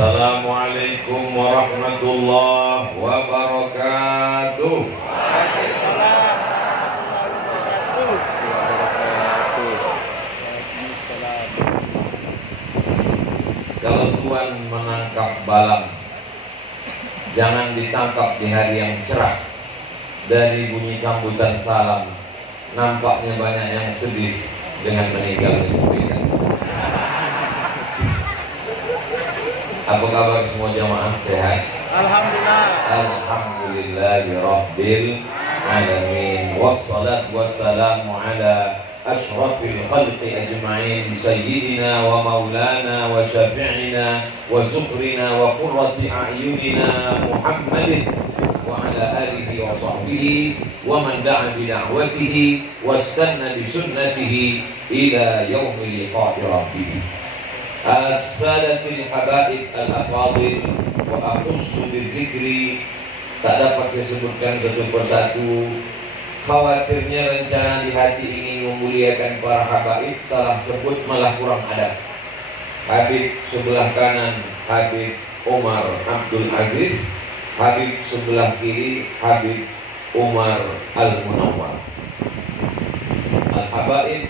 Assalamualaikum warahmatullahi wabarakatuh. Waalaikumsalam warahmatullahi wabarakatuh. Kalau Tuhan menangkap balang, jangan ditangkap di hari yang cerah. Dari bunyi sambutan salam, nampaknya banyak yang sedih dengan meninggalnya sepeda. Apa kabar semua jamaah, sehat? Alhamdulillah. Alhamdulillahirabbil alamin. Wassalatu wassalamu ala asyrafil khalqi ajma'in, sayyidina wa maulana wa syafi'ina wa zukhrina wa qurrati a'yunina Muhammadin wa ala alihi wa sahbihi wa man da'a bi da'watihi wastanna bi sunnatihi ila yaumil liqa'i rabbih. As-sadatul habaib al-afadil wa akhussu bidzikri, tak dapat saya sebutkan satu persatu. Khawatirnya rencana di hati ingin memuliakan para habaib, salah sebut malah kurang adab. Habib sebelah kanan Habib Umar Abdul Aziz, Habib sebelah kiri Habib Umar Al-Munawwar. Al-habaib,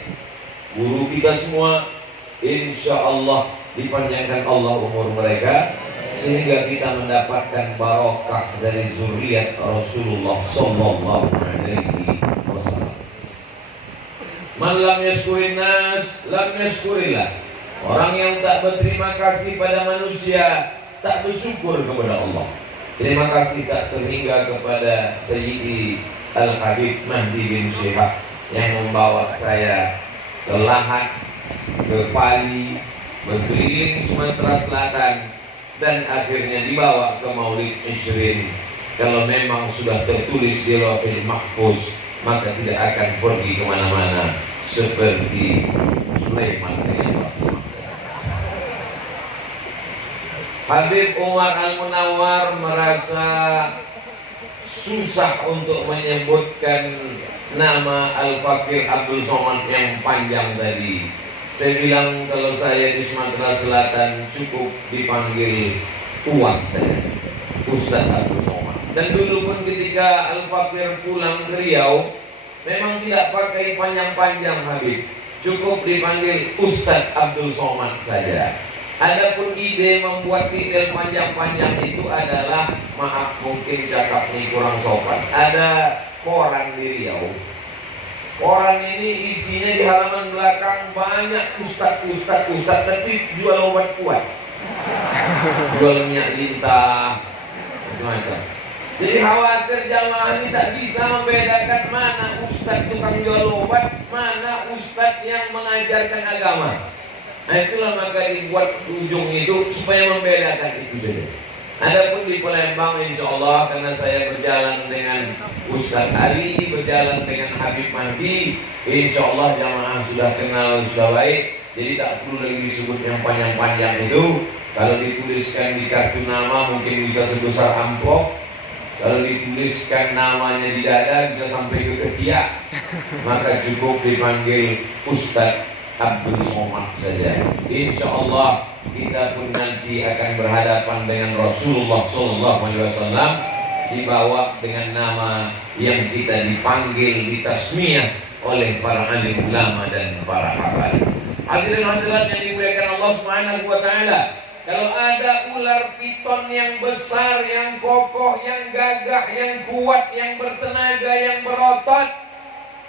guru kita semua, insya Allah dipanjangkan Allah umur mereka sehingga kita mendapatkan barokah dari zuriat Rasulullah Sallallahu Alaihi Wasallam. Man lam yashkurin nas lam yashkurillah. Orang yang tak berterima kasih pada manusia tak bersyukur kepada Allah. Terima kasih tak terhingga kepada Sayyidi Al-Habib Mahdi bin Syihab yang membawa saya ke Lahat, ke Pali, berkeliling Sumatera Selatan, dan akhirnya dibawa ke Maulid Ishrin. Kalau memang sudah tertulis di Lauhul Mahfuz, maka tidak akan pergi kemana-mana seperti Sulaiman dengan Fatimah. Habib Umar Al-Munawwar merasa susah untuk menyebutkan nama Al-Fakir Abdul Somad yang panjang tadi. Saya bilang kalau saya di Sumatera Selatan cukup dipanggil UAS saja, Ustaz Abdul Somad. Dan dulu pun ketika Al-Fakir pulang ke Riau, memang tidak pakai panjang-panjang Habib, cukup dipanggil Ustaz Abdul Somad saja. Adapun ide membuat titel panjang-panjang itu adalah, maaf mungkin cakap ini kurang sopan, ada koran di Riau. Koran ini isinya di halaman belakang banyak ustad, tapi jual obat kuat, jual minyak lintah, macam-macam. Jadi khawatir jamaah ini tak bisa membedakan mana ustad tukang jual obat, mana ustad yang mengajarkan agama. Nah itulah maka dibuat ujung itu supaya membedakan itu saja. Adapun di Palembang insya Allah, karena saya berjalan dengan Ustaz Ali, berjalan dengan Habib Mahdi, insya Allah jamaah sudah kenal, sudah baik. Jadi tak perlu lagi disebut yang panjang-panjang itu. Kalau dituliskan di kartu nama mungkin bisa sebesar amplop. Kalau dituliskan namanya di dada bisa sampai ke ketiak. Maka cukup dipanggil Ustaz Abdul Somad saja. Insya Allah kita pun nanti akan berhadapan dengan Rasulullah Sallallahu Alaihi Wasallam, dibawa dengan nama yang kita dipanggil, ditasmiyah oleh para alim ulama dan para habaib. Hadirin hadirat yang dimuliakan Allah Subhanahu Wa Taala, kalau ada ular piton yang besar, yang kokoh, yang gagah, yang kuat, yang bertenaga, yang berotot,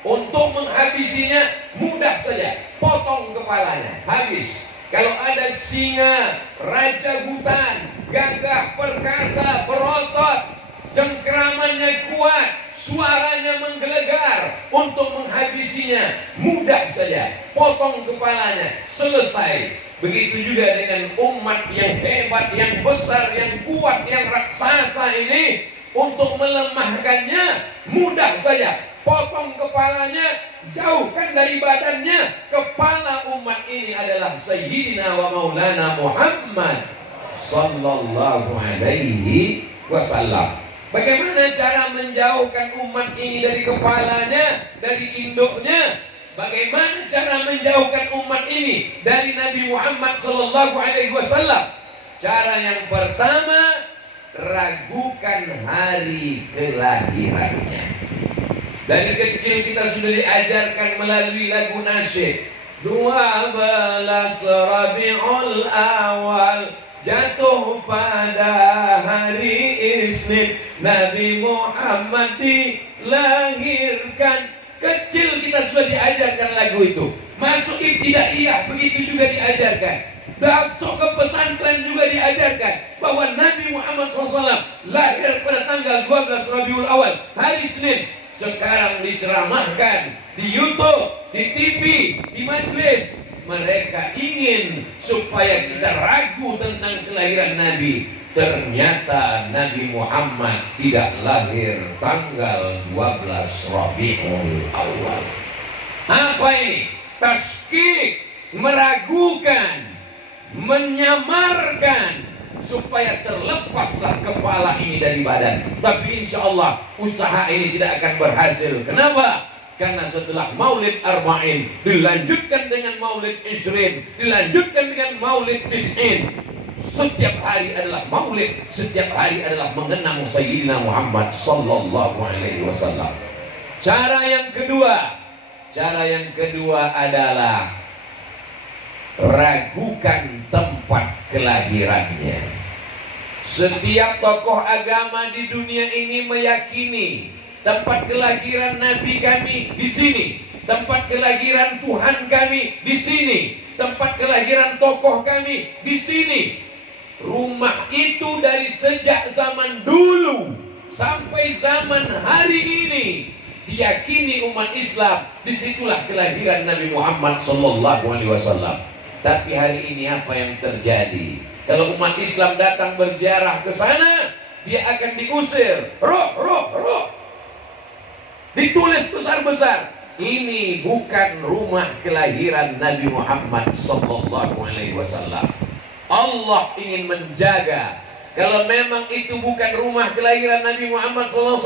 untuk menghabisinya mudah saja, potong kepalanya, habis. Kalau ada singa, raja hutan, gagah perkasa, berotot, cengkeramannya kuat, suaranya menggelegar, untuk menghabisinya mudah saja, potong kepalanya, selesai. Begitu juga dengan umat yang hebat, yang besar, yang kuat, yang raksasa ini, untuk melemahkannya mudah saja, potong kepalanya, jauhkan dari badannya. Kepala umat ini adalah Sayyidina wa Maulana Muhammad Sallallahu Alaihi Wasallam. Bagaimana cara menjauhkan umat ini dari kepalanya, dari induknya? Bagaimana cara menjauhkan umat ini dari Nabi Muhammad Sallallahu Alaihi Wasallam? Cara yang pertama, ragukan hari kelahirannya. Dari kecil kita sudah diajarkan melalui lagu nasyid. 12 Rabiul Awal jatuh pada hari Isnin, Nabi Muhammad dilahirkan. Kecil kita sudah diajarkan lagu itu. Masuk ibtidaiyah begitu juga diajarkan. Masuk ke pesantren juga diajarkan bahwa Nabi Muhammad SAW lahir pada tanggal 12 Rabiul Awal, hari Senin. Sekarang diceramahkan di YouTube, di TV, di majelis. Mereka ingin supaya kita ragu tentang kelahiran Nabi. Ternyata Nabi Muhammad tidak lahir tanggal 12 Rabiul Awal. Apa ini? Taskik, meragukan, menyamarkan, supaya terlepaslah kepala ini dari badan. Tapi insya Allah usaha ini tidak akan berhasil. Kenapa? Karena setelah Maulid Arba'in dilanjutkan dengan Maulid Isrin, dilanjutkan dengan Maulid Tis'in. Setiap hari adalah Maulid, setiap hari adalah mengenang Sayyidina Muhammad Sallallahu Alaihi Wasallam. Cara yang kedua adalah ragukan tempat kelahirannya. Setiap tokoh agama di dunia ini meyakini tempat kelahiran Nabi kami di sini, tempat kelahiran Tuhan kami di sini, tempat kelahiran tokoh kami di sini. Rumah itu dari sejak zaman dulu sampai zaman hari ini diyakini umat Islam, disitulah kelahiran Nabi Muhammad Sallallahu Alaihi Wasallam. Tapi hari ini apa yang terjadi? Kalau umat Islam datang berziarah ke sana, dia akan diusir. Roh. Ditulis besar-besar, ini bukan rumah kelahiran Nabi Muhammad Sallallahu Alaihi Wasallam. Allah ingin menjaga. Kalau memang itu bukan rumah kelahiran Nabi Muhammad SAW,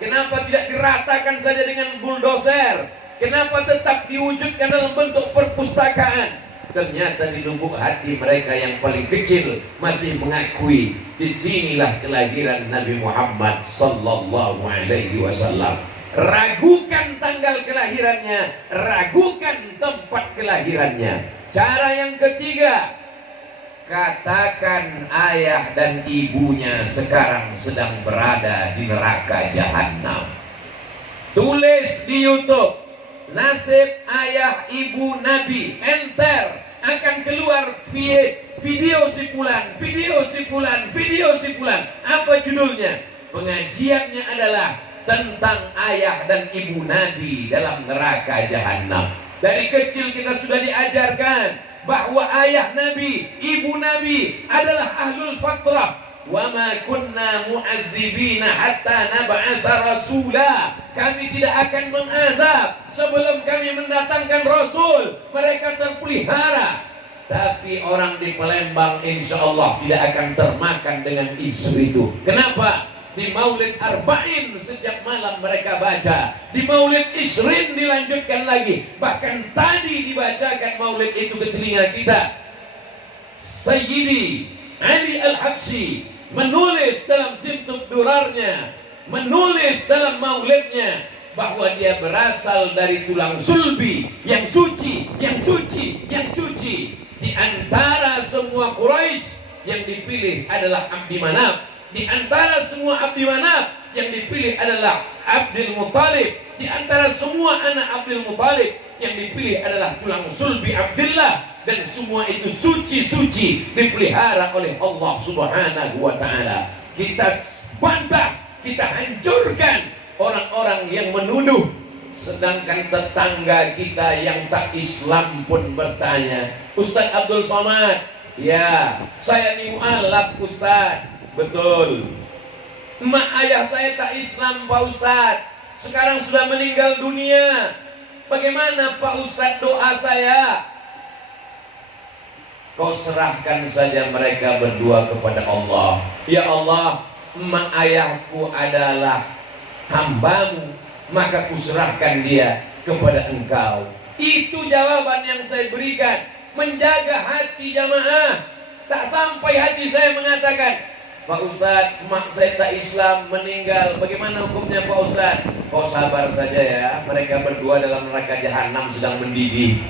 kenapa tidak diratakan saja dengan bulldozer? Kenapa tetap diwujudkan dalam bentuk perpustakaan? Ternyata di lubuk hati mereka yang paling kecil masih mengakui disinilah kelahiran Nabi Muhammad Sallallahu Alaihi Wasallam. Ragukan tanggal kelahirannya, ragukan tempat kelahirannya. Cara yang ketiga, katakan ayah dan ibunya sekarang sedang berada di neraka jahanam. Tulis di YouTube, nasib ayah ibu Nabi, enter, akan keluar video si fulan. Apa judulnya? Pengajiannya adalah tentang ayah dan ibu Nabi dalam neraka jahanam. Dari kecil kita sudah diajarkan bahwa ayah Nabi, ibu Nabi adalah ahlul fatrah. Wa ma kunna mu'azzibina hatta nab'atha rasula. Kami tidak akan mengazab sebelum kami mendatangkan rasul. Mereka terpelihara. Tapi orang di Palembang insya Allah tidak akan termakan dengan isu itu. Kenapa? Di Maulid Arba'in setiap malam mereka baca. Di Maulid Isrin dilanjutkan lagi. Bahkan tadi dibacakan Maulid itu ke telinga kita. Sayyidi Ali Al-Habsyi menulis dalam Simtub Durarnya, menulis dalam Maulidnya, bahwa dia berasal dari tulang sulbi yang suci. Di antara semua Quraisy yang dipilih adalah Abdi Manaf. Di antara semua Abdi Manaf yang dipilih adalah Abdul Muthalib. Di antara semua anak Abdul Muthalib yang dipilih adalah tulang sulbi Abdullah. Dan semua itu suci dipelihara oleh Allah Subhanahu wa Ta'ala. Kita bantah, kita hancurkan orang-orang yang menuduh. Sedangkan tetangga kita yang tak Islam pun bertanya, Ustaz Abdul Somad, ya saya ni mu'alaf Ustaz. Betul. Mak ayah saya tak Islam Pak Ustaz. Sekarang sudah meninggal dunia. Bagaimana Pak Ustaz doa saya? Kau serahkan saja mereka berdua kepada Allah. Ya Allah, emak ayahku adalah hambamu, maka kuserahkan dia kepada engkau. Itu jawaban yang saya berikan. Menjaga hati jamaah. tak sampai hati saya mengatakan, Pak Ustadz, mak saya tak Islam meninggal, bagaimana hukumnya Pak Ustadz? Kau sabar saja ya, mereka berdua dalam neraka jahanam sedang mendidih.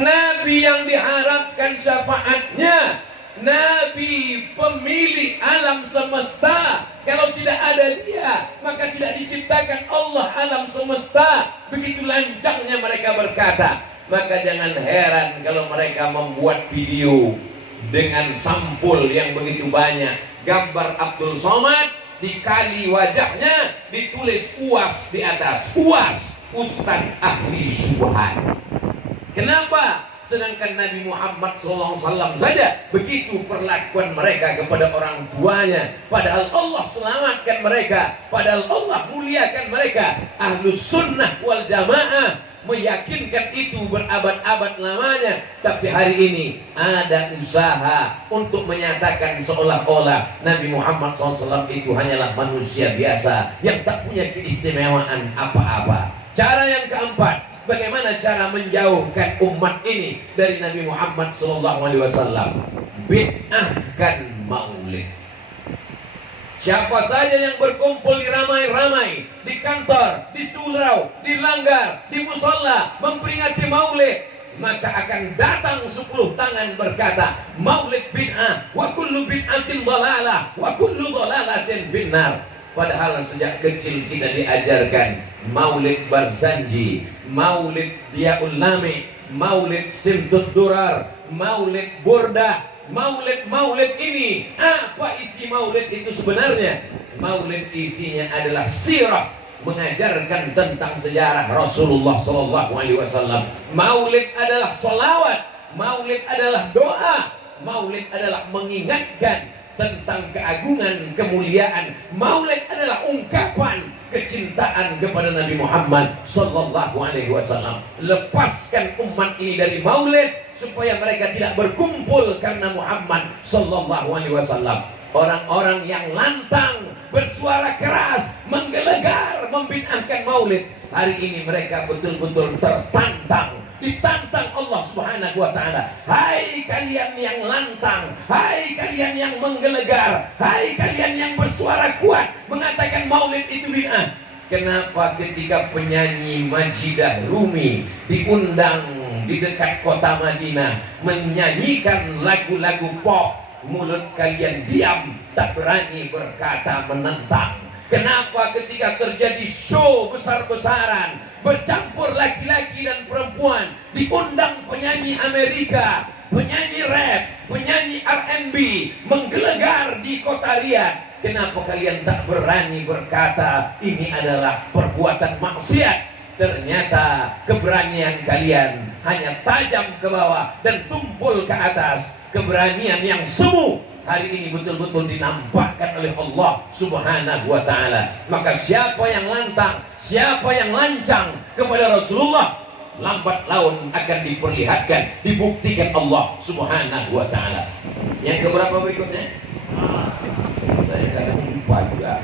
Nabi yang diharapkan syafaatnya, Nabi pemilik alam semesta. Kalau tidak ada dia, maka tidak diciptakan Allah alam semesta. Begitu lancangnya mereka berkata. Maka jangan heran kalau mereka membuat video dengan sampul yang begitu banyak, gambar Abdul Somad, dikali wajahnya, ditulis UAS di atas. UAS, Ustadz Ahli Syubhat. Kenapa? Sedangkan Nabi Muhammad SAW saja begitu perlakuan mereka kepada orang tuanya. Padahal Allah selamatkan mereka, padahal Allah muliakan mereka. Ahlus sunnah wal jamaah meyakinkan itu berabad-abad lamanya. Tapi hari ini ada usaha untuk menyatakan seolah-olah Nabi Muhammad SAW itu hanyalah manusia biasa yang tak punya keistimewaan apa-apa. Cara yang keempat, bagaimana cara menjauhkan umat ini dari Nabi Muhammad SAW? Bid'ahkan maulid. Siapa saja yang berkumpul di ramai-ramai, di kantor, di surau, di langgar, di musola, memperingati maulid, maka akan datang 10 tangan berkata, maulid bid'ah, wa kullu bid'atin dhalalah, wa kullu dhalalatin finnar. Padahal sejak kecil kita diajarkan maulid Barzanji, maulid Diaul Lami, maulid Simtud Durar, maulid Burdah, maulid ini. Apa isi maulid itu sebenarnya? Maulid isinya adalah sirah, mengajarkan tentang sejarah Rasulullah SAW. Maulid adalah salawat, maulid adalah doa, maulid adalah mengingatkan tentang keagungan, kemuliaan. Maulid adalah ungkapan kecintaan kepada Nabi Muhammad SAW. Lepaskan umat ini dari maulid supaya mereka tidak berkumpul karena Muhammad SAW. Orang-orang yang lantang, bersuara keras, menggelegar, membid'ahkan maulid, hari ini mereka betul-betul tertantang. Ditantang Allah Subhanahu wa ta'ala. Hai kalian yang lantang, hai kalian yang menggelegar, hai kalian yang bersuara kuat mengatakan maulid itu bid'ah. Kenapa ketika penyanyi Majidah Rumi diundang di dekat kota Madinah menyanyikan lagu-lagu pop, mulut kalian diam, tak berani berkata menentang? Kenapa ketika terjadi show besar-besaran, bercampur laki-laki dan perempuan, diundang penyanyi Amerika, penyanyi rap, penyanyi R&B, menggelegar di kota Riyadh, kenapa kalian tak berani berkata ini adalah perbuatan maksiat? Ternyata keberanian kalian hanya tajam ke bawah dan tumpul ke atas. Keberanian yang semu hari ini betul-betul dinampakkan oleh Allah Subhanahu wa ta'ala. Maka siapa yang lantang, siapa yang lancang kepada Rasulullah, lambat laun akan diperlihatkan, dibuktikan Allah Subhanahu wa ta'ala. Yang keberapa berikutnya? Saya kadang lupa juga.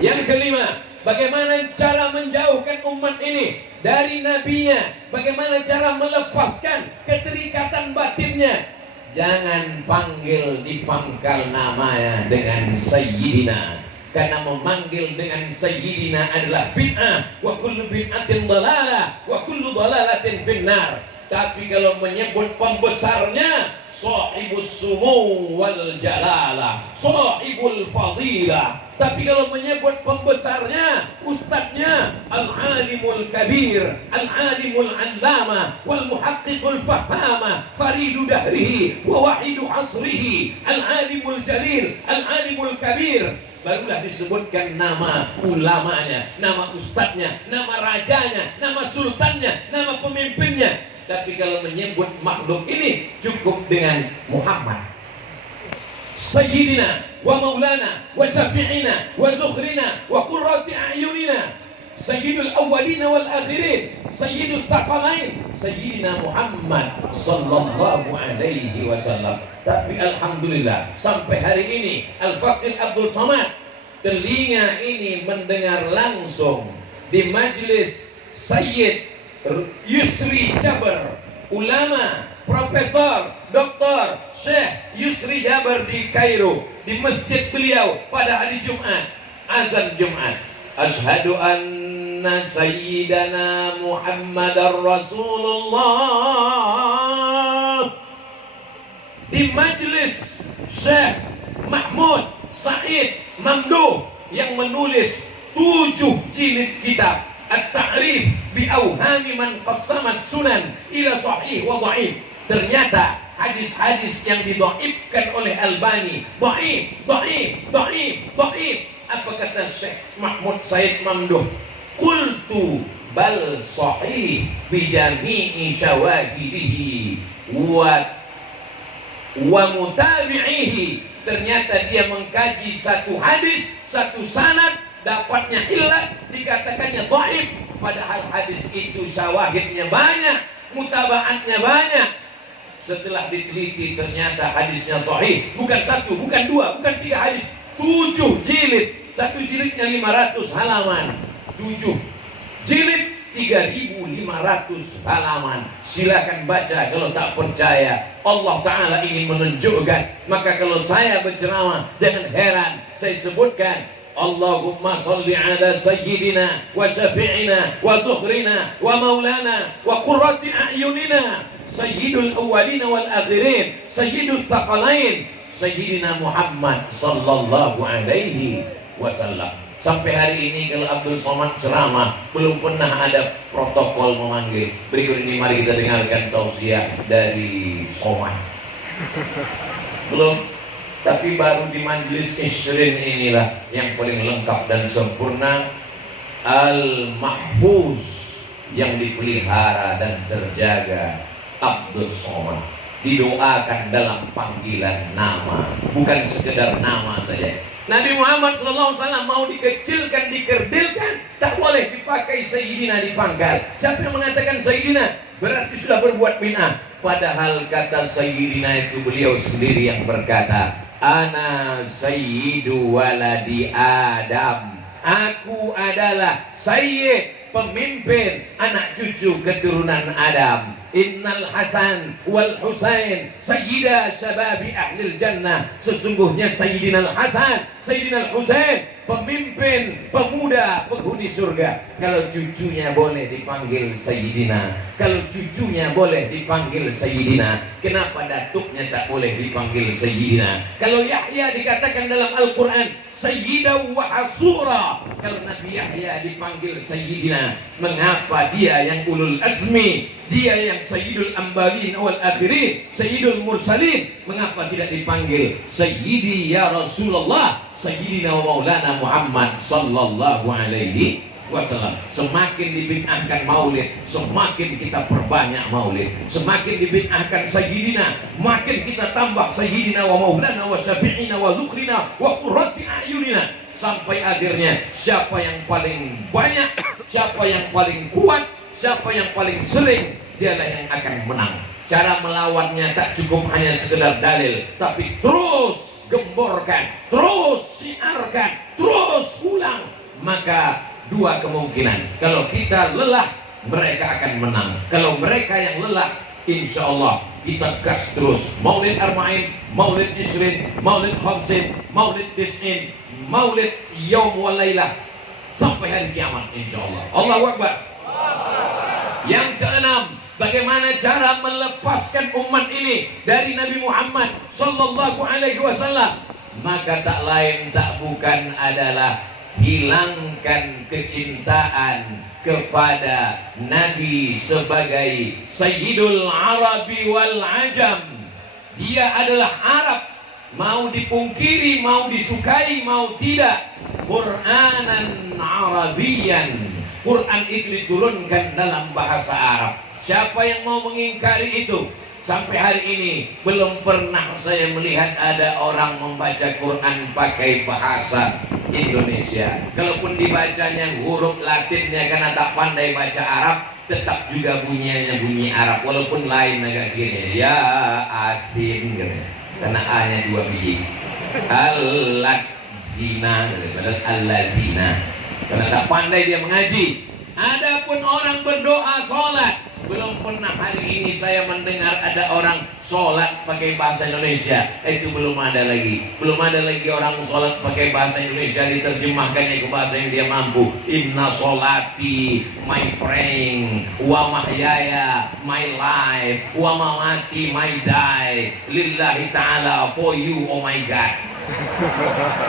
Yang kelima, bagaimana cara menjauhkan umat ini dari nabinya? Bagaimana cara melepaskan keterikatan batinnya? Jangan panggil di pangkal namanya dengan Sayyidina, karena memanggil dengan Sayyidina adalah bid'ah. Wa kullu bid'atin dhalalah wa kullu dhalalatin finnar. Tapi kalau menyebut pembesarnya, sahibus sumu wal jalalah, sahibul fadilah. Tapi kalau menyebut pembesarnya, ustadznya, al-alimul kabir, al-alimul allama, wal muhaqqiqul fahama, faridu dahrihi, wa wahidu asrihi, al-alimul jalil, al-alimul kabir, barulah disebutkan nama ulamanya, nama ustadznya, nama rajanya, nama sultannya, nama pemimpinnya. Tapi kalau menyebut makhluk ini cukup dengan Muhammad, Sayyidina wa Maulana wa Syafi'ina wa Zukhrina wa Qurrati A'yunina, Sayyidul Awwalina wal Akhirin, Sayyidul Thaqalain, Sayyidina Muhammad sallallahu alaihi wasallam. Tapi alhamdulillah sampai hari ini Al-Faqih Abdul Somad, telinga ini mendengar langsung di majlis Sayyid Yusri Jabr, ulama, profesor, Dr. Syekh Yusri Jaber di Kairo, di masjid beliau pada hari Jumat, azan Jumat, asyhadu anna sayyidana Muhammadar Rasulullah. Di majelis Syekh Mahmud Said Mamduh yang menulis 7 jilid kitab At-Ta'rif bi Awhami man qassama sunan ila sahih wa dhaif. Ternyata hadis-hadis yang didhaifkan oleh Albani, dhaif. Apa kata Syekh Mahmud Said Mamduh? Qultu bal sahih bi jami'i syawahidihi wa mutabi'ihi. Ternyata dia mengkaji satu hadis, satu sanad, dapatnya illah, dikatakannya dhaif, padahal hadis itu syawahidnya banyak, mutabaatnya banyak. Setelah diteliti ternyata hadisnya sahih, bukan 1, bukan 2, bukan 3 hadis, 7 jilid. Satu jilidnya 500 halaman, 7 jilid 3.500 halaman. Silakan baca kalau tak percaya. Allah Ta'ala ingin menunjukkan. Maka kalau saya berceramah, jangan heran saya sebutkan Allahumma salli ala sayyidina wa syafi'ina wa zuhrina wa maulana wa qurrati a'yunina sayyidul awwalina wal akhirin sayyidul thaqalain sayyidina Muhammad sallallahu alaihi wasallam. Sampai hari ini kalau Abdul Somad ceramah belum pernah ada protokol memanggil. Berikut ini mari kita dengarkan tausiah dari Somad. Belum, tapi baru di majelis Isrin inilah yang paling lengkap dan sempurna. Al-Mahfuz, yang dipelihara dan terjaga Abdul Somad. Didoakan dalam panggilan nama, bukan sekedar nama saja. Nabi Muhammad SAW mau dikecilkan, dikerdilkan, tak boleh dipakai Sayyidina di pangkal. Siapa yang mengatakan Sayyidina berarti sudah berbuat bid'ah. Padahal kata Sayyidina itu beliau sendiri yang berkata, Ana Sayyidu waladi Adam. Aku adalah Sayyid, pemimpin anak cucu keturunan Adam. Innal Hasan wal Husain sayyida syababi ahlil jannah. Sesungguhnya Sayyidina Al-Hasan, Sayyidina Al-Husain, pemimpin pemuda penghuni surga. Kalau cucunya boleh dipanggil Sayyidina, kalau cucunya boleh dipanggil Sayyidina, kenapa datuknya tak boleh dipanggil Sayyidina? Kalau Yahya dikatakan dalam Al-Quran Sayyidaw wa Hasura, kalau Nabi Yahya dipanggil Sayyidina, mengapa dia yang ulul azmi, dia yang Sayyidul Ambalin wal Akhirin, Sayyidul Mursalin, mengapa tidak dipanggil Sayyidi ya Rasulullah, Sayyidina wa Maulana Muhammad sallallahu alaihi wasallam? Semakin dibid'ahkan maulid, semakin kita perbanyak maulid. Semakin dibid'ahkan Sayyidina, makin kita tambah Sayyidina wa Maulana wa Syafi'ina wa Zukrina wa Qurrati a'yunina. Sampai akhirnya siapa yang paling banyak, siapa yang paling kuat, siapa yang paling sering, dialah yang akan menang. Cara melawannya tak cukup hanya sekedar dalil, tapi terus gemborkan, terus siarkan, terus ulang. Maka dua kemungkinan, kalau kita lelah mereka akan menang. Kalau mereka yang lelah, insya Allah kita gas terus. Maulid Arba'in, Maulid Isrin, Maulid Khamsin, Maulid Tis'in, Maulid Yaum wal Lailah, sampai hari kiamat insya Allah. Allahu Akbar. Yang keenam, bagaimana cara melepaskan umat ini dari Nabi Muhammad sallallahu alaihi wasallam? Maka tak lain tak bukan adalah hilangkan kecintaan kepada Nabi sebagai Sayyidul Arabi wal Ajam. Dia adalah Arab, mau dipungkiri, mau disukai, mau tidak. Qur'anan Arabiyan, Quran itu diturunkan dalam bahasa Arab. Siapa yang mau mengingkari itu? Sampai hari ini belum pernah saya melihat ada orang membaca Quran pakai bahasa Indonesia. Kalaupun dibacanya huruf Latinnya karena tak pandai baca Arab, tetap juga bunyinya bunyi Arab, walaupun lain agak sini. Ya asin gitu. Karena A-nya 2 biji. Al-Zina, padahal Al-Zina. Karena tak pandai dia mengaji. Adapun orang berdoa sholat, Belum pernah hari ini saya mendengar ada orang sholat pakai bahasa Indonesia. Itu belum ada lagi. Belum ada lagi orang sholat pakai bahasa Indonesia diterjemahkannya ke bahasa yang dia mampu. Inna sholati, my praying, wa mahyaya, my life, wa mamati, my die, lillahi ta'ala, for you, oh my God.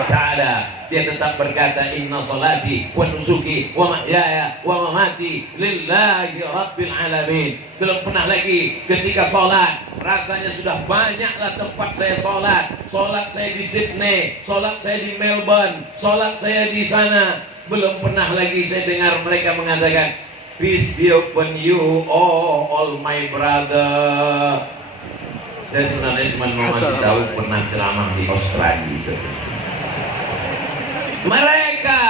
Ta'ala, dia tetap berkata inna salati wa nusuki wa mahyaya wa mamati lillahi rabbil alamin. Belum pernah lagi ketika sholat rasanya sudah banyaklah tempat saya sholat. Sholat saya di Sydney, sholat saya di Melbourne, sholat saya di sana. Belum pernah lagi saya dengar mereka mengatakan peace be upon you, oh all my brother. Saya sebenarnya cuma mau ngasih tahu pernah ceramah di Australia itu. Mereka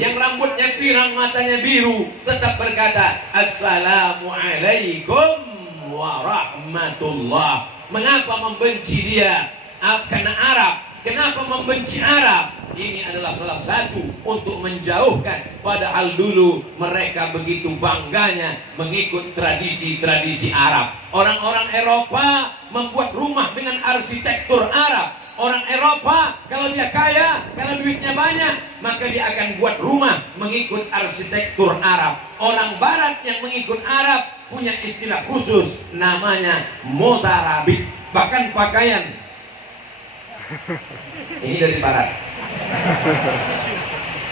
yang rambutnya pirang matanya biru tetap berkata Assalamualaikum warahmatullah. Mengapa membenci dia? Karena Arab. Kenapa membenci Arab? Ini adalah salah satu untuk menjauhkan, padahal dulu mereka begitu bangganya mengikut tradisi-tradisi Arab. Orang-orang Eropa membuat rumah dengan arsitektur Arab. Orang Eropa kalau dia kaya, kalau duitnya banyak, maka dia akan buat rumah mengikut arsitektur Arab. Orang Barat yang mengikut Arab punya istilah khusus namanya mozarabik. Bahkan pakaian ini dari Barat.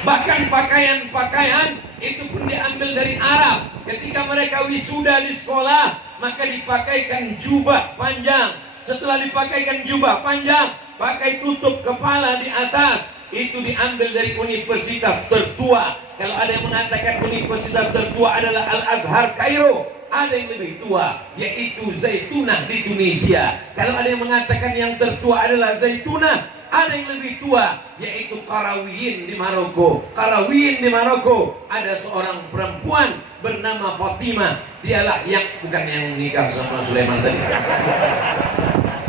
Bahkan pakaian-pakaian itu pun diambil dari Arab. Ketika mereka wisuda di sekolah, maka dipakaikan jubah panjang. Setelah dipakaikan jubah panjang, pakai tutup kepala di atas. Itu diambil dari universitas tertua. Kalau ada yang mengatakan universitas tertua adalah Al-Azhar Kairo, ada yang lebih tua, yaitu Zaitunah di Tunisia. Kalau ada yang mengatakan yang tertua adalah Zaitunah, ada yang lebih tua, yaitu Karawiyin di Maroko. Karawiyin di Maroko ada seorang perempuan bernama Fatimah. Dialah yang bukan yang nikah sama Sulaiman tadi.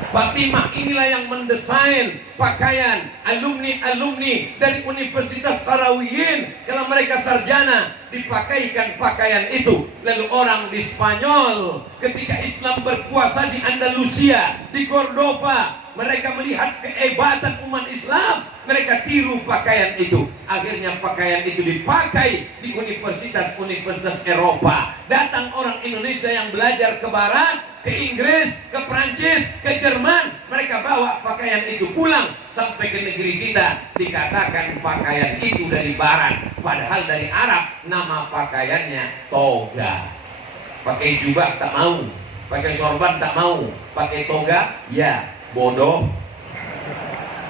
Fatimah inilah yang mendesain pakaian alumni dari Universitas Karawiyin. Kalau mereka sarjana dipakaikan pakaian itu. Lalu orang di Spanyol ketika Islam berkuasa di Andalusia, di Cordova, mereka melihat kehebatan umat Islam, mereka tiru pakaian itu. Akhirnya pakaian itu dipakai di universitas-universitas Eropa. Datang orang Indonesia yang belajar ke Barat, ke Inggris, ke Prancis, ke Jerman, mereka bawa pakaian itu pulang sampai ke negeri kita. Dikatakan pakaian itu dari Barat, padahal dari Arab. Nama pakaiannya toga. Pakai jubah tak mau, pakai sorban tak mau, pakai toga ya bodoh.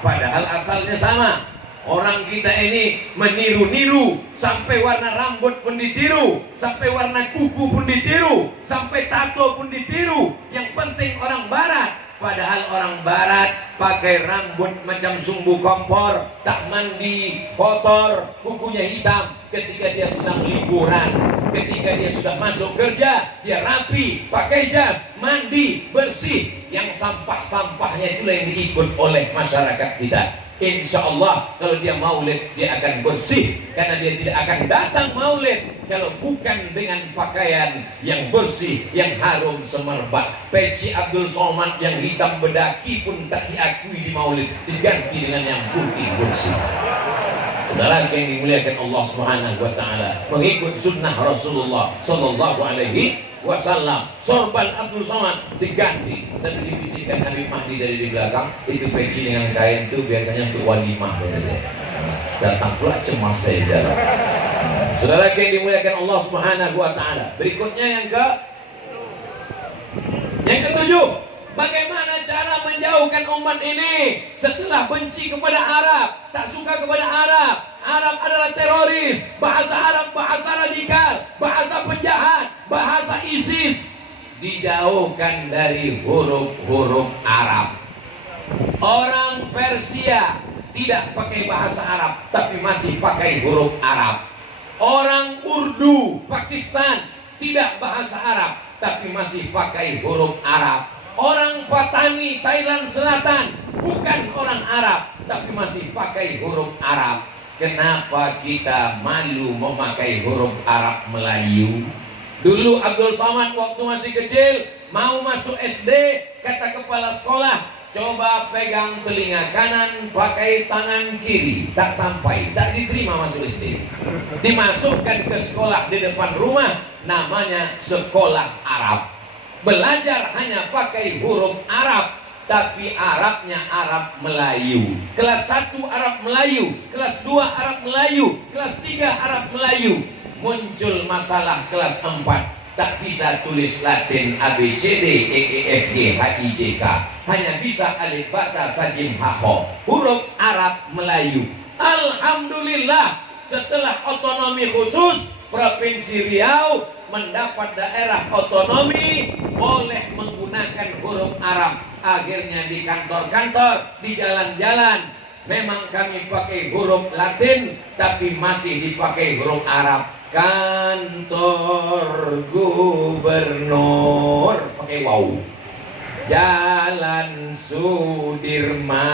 Padahal asalnya sama. Orang kita ini meniru-niru, sampai warna rambut pun ditiru, sampai warna kuku pun ditiru, sampai tato pun ditiru. Yang penting orang Barat. Padahal orang Barat pakai rambut macam sumbu kompor, tak mandi, kotor, kukunya hitam. Ketika dia sedang liburan, ketika dia sudah masuk kerja, dia rapi, pakai jas, mandi, bersih. Yang sampah-sampahnya itulah yang diikut oleh masyarakat kita. Insya Allah kalau dia maulid, dia akan bersih. Karena dia tidak akan datang maulid kalau bukan dengan pakaian yang bersih, yang harum semerbak. Peci Abdul Somad yang hitam bedaki pun tak diakui di maulid, diganti dengan yang putih bersih. Saudara yang dimuliakan Allah Subhanahu wa taala, mengikut sunnah Rasulullah sallallahu alaihi wasallam, sorban Abdul Somad diganti. Dan dibisikkan Habib Mahdi dari di belakang, itu peci dengan kain itu biasanya untuk walimah. Datang pula cemas saya. Saudara yang dimuliakan Allah Subhanahu wa taala, berikutnya yang ketujuh, bagaimana cara menjauhkan umat ini setelah benci kepada Arab, tak suka kepada Arab. Arab adalah teroris, bahasa Arab bahasa radikal, bahasa penjahat, bahasa ISIS. Dijauhkan dari huruf-huruf Arab. Orang Persia tidak pakai bahasa Arab, tapi masih pakai huruf Arab. Orang Urdu Pakistan tidak bahasa Arab, tapi masih pakai huruf Arab. Orang Patani Thailand Selatan bukan orang Arab, tapi masih pakai huruf Arab. Kenapa kita malu memakai huruf Arab Melayu? Dulu Abdul Somad waktu masih kecil mau masuk SD, kata kepala sekolah, coba pegang telinga kanan pakai tangan kiri. Tak sampai, tak diterima masuk SD. Dimasukkan ke sekolah di depan rumah, namanya sekolah Arab. Belajar hanya pakai huruf Arab, tapi Arabnya Arab Melayu. Kelas 1 Arab Melayu, kelas 2 Arab Melayu, kelas 3 Arab Melayu. Muncul masalah kelas 4, tak bisa tulis Latin ABCD EEFG HIJK, hanya bisa alif bata sajim haho, huruf Arab Melayu. Alhamdulillah, setelah otonomi khusus, Provinsi Riau mendapat daerah otonomi, boleh menggunakan huruf Arab. Akhirnya di kantor-kantor, di jalan-jalan, memang kami pakai huruf Latin, tapi masih dipakai huruf Arab. Kantor gubernur pakai waw. Jalan Sudirman,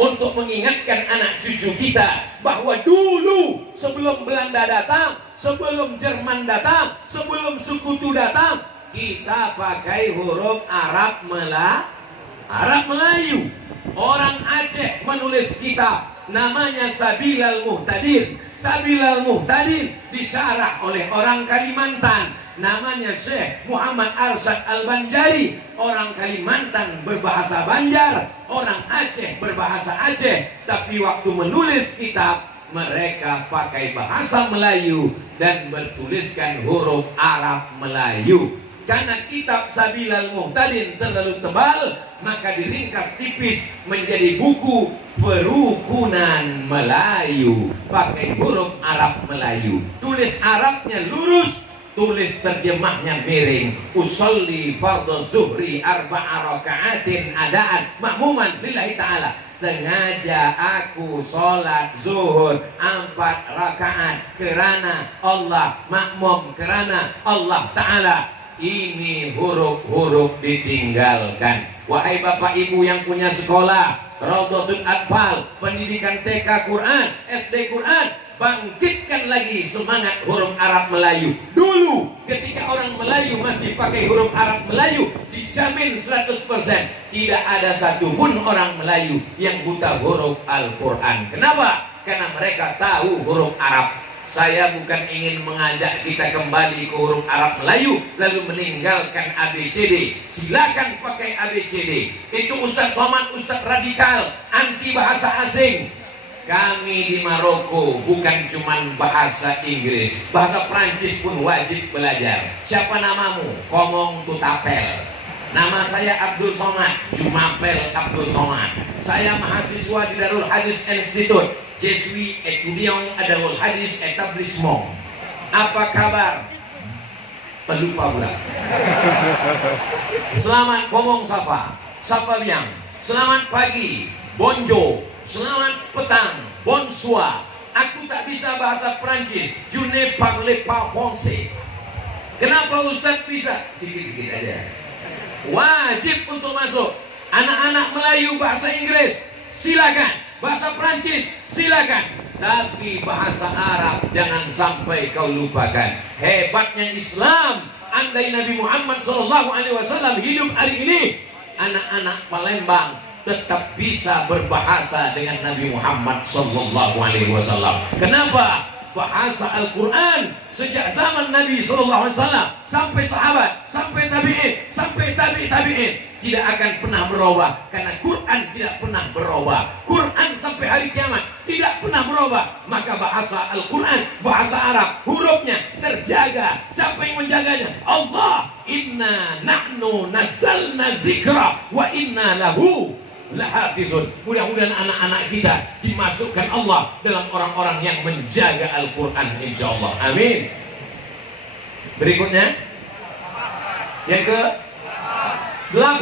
untuk mengingatkan anak cucu kita bahwa dulu sebelum Belanda datang, sebelum Jerman datang, sebelum Sekutu datang, kita pakai huruf Arab Melayu. Orang Aceh menulis kitab namanya Sabilal Muhtadir. Sabilal Muhtadir disyarah oleh orang Kalimantan, namanya Syekh Muhammad Arsyad Al-Banjari. Orang Kalimantan berbahasa Banjar, orang Aceh berbahasa Aceh, tapi waktu menulis kitab mereka pakai bahasa Melayu dan bertuliskan huruf Arab Melayu. Karena kitab Sabilal Muhtadin terlalu tebal, maka diringkas tipis menjadi buku Perukunan Melayu, pakai huruf Arab Melayu. Tulis Arabnya lurus, tulis terjemahnya miring. Usolli fardhu zuhri arba'a raka'atin adaan makmuman lillahi ta'ala. Sengaja aku sholat zuhur 4 rakaat kerana Allah, makmum kerana Allah Ta'ala. Ini huruf-huruf ditinggalkan. Wahai bapak ibu yang punya sekolah Raudhatul Atfal, pendidikan TK Quran, SD Quran, bangkitkan lagi semangat huruf Arab Melayu. Dulu ketika orang Melayu masih pakai huruf Arab Melayu, dijamin 100% tidak ada satupun orang Melayu yang buta huruf Al-Quran. Kenapa? Karena mereka tahu huruf Arab. Saya bukan ingin mengajak kita kembali ke huruf Arab Melayu lalu meninggalkan ABCD. Silakan pakai ABCD. Itu Ustadz Somad, Ustadz radikal, anti bahasa asing. Kami di Maroko bukan cuma bahasa Inggris, bahasa Prancis pun wajib belajar. Siapa namamu? Komong Tutapel. Nama saya Abdul Somad, Jumapel Abdul Somad. Saya mahasiswa di Darul Hadis Institute. Je suis étudiant à Darul Hadis Etablissement. Apa kabar? Pelupa pula. Selamat ngomong Safa. Safa Biang. Selamat pagi. Bonjour. Selamat petang. Bonsoir. Aku tak bisa bahasa Prancis. Je ne parle pas français. Kenapa Ustaz bisa? Sikit-sikit aja. Wajib untuk masuk. Anak-anak Melayu bahasa Inggris, silakan. Bahasa Prancis, silakan. Tapi bahasa Arab jangan sampai kau lupakan. Hebatnya Islam. Andai Nabi Muhammad SAW hidup hari ini, anak-anak Palembang tetap bisa berbahasa dengan Nabi Muhammad SAW. Kenapa? Bahasa Al-Quran sejak zaman Nabi SAW sampai sahabat, sampai tabi'in, sampai tabi'in tidak akan pernah berubah. Karena Quran tidak pernah berubah. Quran sampai hari kiamat tidak pernah berubah. Maka bahasa Al-Quran, bahasa Arab, hurufnya terjaga. Siapa yang menjaganya? Allah. Inna nahnu nazzalna zikra wa inna lahu lahafizun. Mudah-mudahan anak-anak kita dimasukkan Allah dalam orang-orang yang menjaga Al-Quran, insyaallah. Amin. Berikutnya yang ke 8.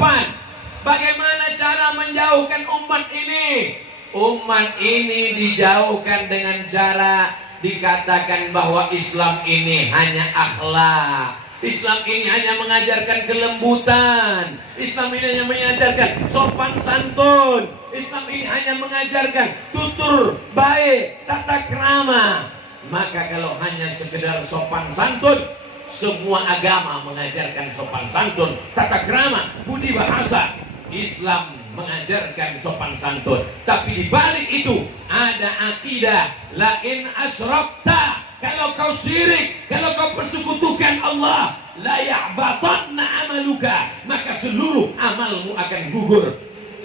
Bagaimana cara menjauhkan umat ini? Umat ini dijauhkan dengan cara dikatakan bahwa Islam ini hanya akhlak. Islam ini hanya mengajarkan kelembutan. Islam ini hanya mengajarkan sopan santun. Islam ini hanya mengajarkan tutur baik, tata krama. Maka kalau hanya sekedar sopan santun, Semua agama mengajarkan sopan santun, tata krama, budi bahasa. Islam mengajarkan sopan santun, tapi di balik itu ada akidah la in asyrafta, kalau kau syirik, kalau kau persekutukan Allah, la yahbatanna amaluka, maka seluruh amalmu akan gugur.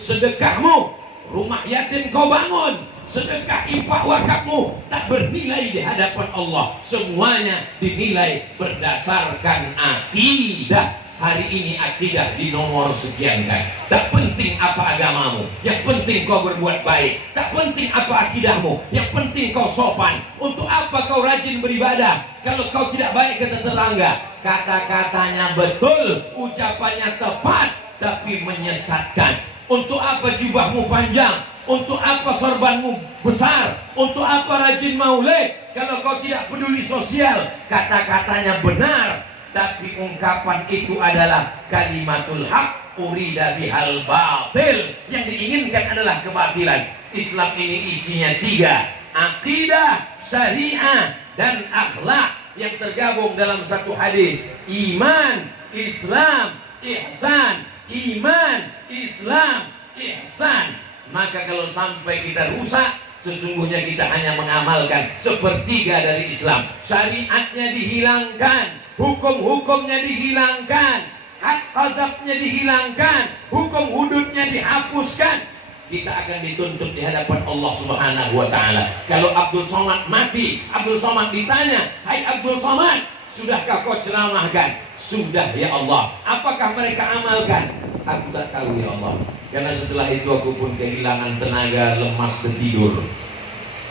Sedekahmu, rumah yatim kau bangun, sedekah infak wakafmu tak bernilai di hadapan Allah. Semuanya dinilai berdasarkan akidah. Hari ini akidah di nomor sekian kan. Tak penting apa agamamu, yang penting kau berbuat baik. Tak penting apa akidahmu, yang penting kau sopan. Untuk apa kau rajin beribadah kalau kau tidak baik ke tetangga? Kata-katanya betul, ucapannya tepat, tapi menyesatkan. Untuk apa jubahmu panjang? Untuk apa sorbanmu besar? Untuk apa rajin maulid kalau kau tidak peduli sosial? Kata-katanya benar, tapi ungkapan itu adalah kalimatul haq urida bihal batil. Yang diinginkan adalah kebatilan. Islam ini isinya 3: akidah, syariah, dan akhlak yang tergabung dalam satu hadis. Iman, Islam, ihsan. Iman, Islam, ihsan. Maka kalau sampai kita rusak, sesungguhnya kita hanya mengamalkan sepertiga dari Islam. Syariatnya dihilangkan, hukum-hukumnya dihilangkan, hak qazafnya dihilangkan, hukum hududnya dihapuskan. Kita akan dituntut di hadapan Allah Subhanahu wa ta'ala. Kalau Abdul Somad mati, Abdul Somad ditanya, hai Abdul Somad, sudahkah kau ceramahkan? Sudah ya Allah. Apakah mereka amalkan? Aku tak tahu ya Allah, karena setelah itu aku pun kehilangan tenaga, lemas, tertidur.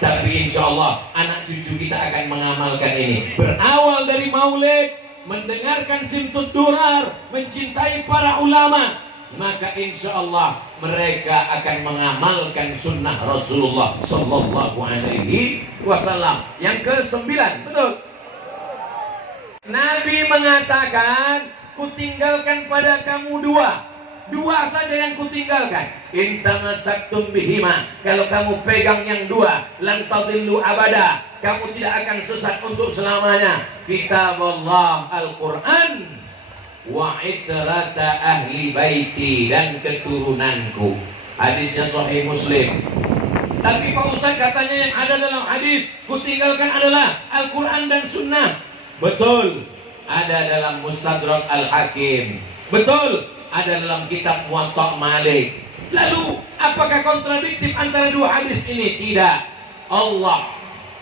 Tapi insya Allah anak cucu kita akan mengamalkan ini. Berawal dari maulid, mendengarkan simtud durar, mencintai para ulama, maka insya Allah mereka akan mengamalkan sunnah Rasulullah Sallallahu Alaihi Wasallam. Yang ke-9, betul. Nabi mengatakan, kutinggalkan pada kamu dua saja yang kutinggalkan. In tamassaktum bihima, kalau kamu pegang yang dua, lan tadillu abada, kamu tidak akan sesat untuk selamanya. Kitab Allah Al-Quran, wa itrata ahli baiti, dan keturunanku. Hadisnya Sahih Muslim. Tapi Pak Ustaz katanya yang ada dalam hadis kutinggalkan adalah Al-Quran dan Sunnah. Betul, ada dalam Mustadrak Al-Hakim. Betul, ada dalam kitab Muwatta Malik. Lalu apakah kontradiktif antara dua hadis ini? Tidak. Allah,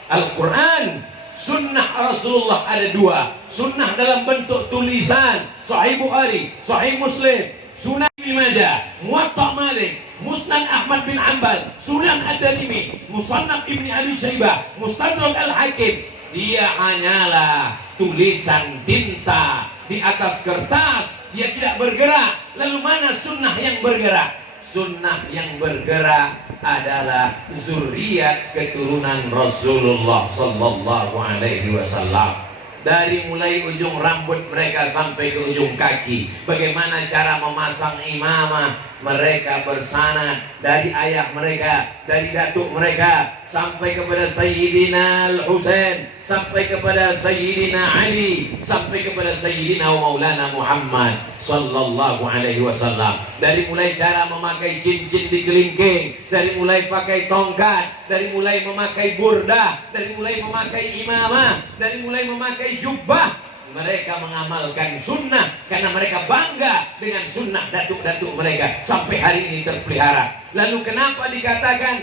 Al-Quran, Sunnah Rasulullah ada dua. Sunnah dalam bentuk tulisan, Sahih Bukhari, Sahih Muslim, Sunan Ibn Majah, Muwatta Malik, Musnad Ahmad bin Hanbal, Sunan Ad-Darimi, Musannaf Ibn Abi Syaibah, Mustadrak Al-Hakim. Dia hanyalah tulisan tinta di atas kertas, dia tidak bergerak. Lalu mana sunnah yang bergerak? Sunnah yang bergerak adalah zuriat keturunan Rasulullah Sallallahu Alaihi Wasallam. Dari mulai ujung rambut mereka sampai ke ujung kaki, bagaimana cara memasang imamah, mereka bersanad dari ayah mereka, dari datuk mereka, sampai kepada Sayyidina Al-Husain, sampai kepada Sayyidina Ali, sampai kepada Sayyidina Maulana Muhammad Sallallahu Alaihi Wasallam. Dari mulai cara memakai cincin di kelingking, dari mulai pakai tongkat, dari mulai memakai burdah, dari mulai memakai imamah, dari mulai memakai jubbah, mereka mengamalkan sunnah karena mereka bangga dengan sunnah datuk-datuk mereka sampai hari ini terpelihara. Lalu kenapa dikatakan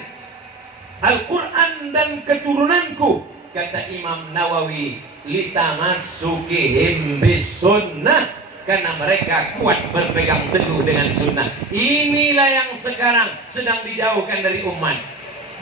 Al-Quran dan keturunanku? Kata Imam Nawawi, litamassukihim bis sunnah, karena mereka kuat berpegang teguh dengan sunnah. Inilah yang sekarang sedang dijauhkan dari umat.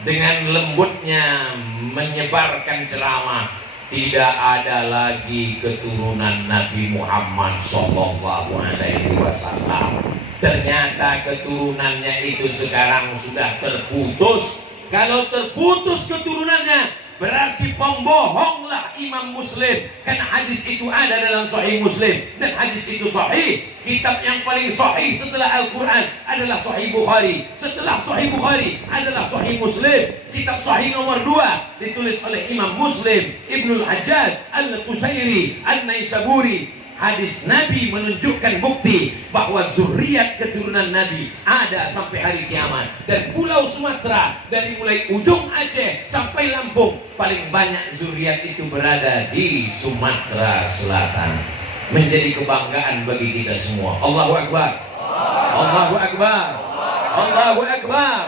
Dengan lembutnya menyebarkan ceramah, tidak ada lagi keturunan Nabi Muhammad Sallallahu Alaihi Wasallam. Ternyata keturunannya itu sekarang sudah terputus. Kalau terputus keturunannya, berarti pembohonglah Imam Muslim, karena hadis itu ada dalam Sahih Muslim dan hadis itu sahih. Kitab yang paling sahih setelah Al-Quran adalah Sahih Bukhari, setelah Sahih Bukhari adalah Sahih Muslim. Kitab sahih nomor 2 ditulis oleh Imam Muslim Ibnul Hajjaj Al-Qusairi An-Naisaburi. Hadis Nabi menunjukkan bukti bahwa zuriat keturunan Nabi ada sampai hari kiamat. Dan Pulau Sumatera, dari mulai ujung Aceh sampai Lampung, paling banyak zuriat itu berada di Sumatera Selatan. Menjadi kebanggaan bagi kita semua. Allahu Akbar, Allahu Akbar, Allahu Akbar.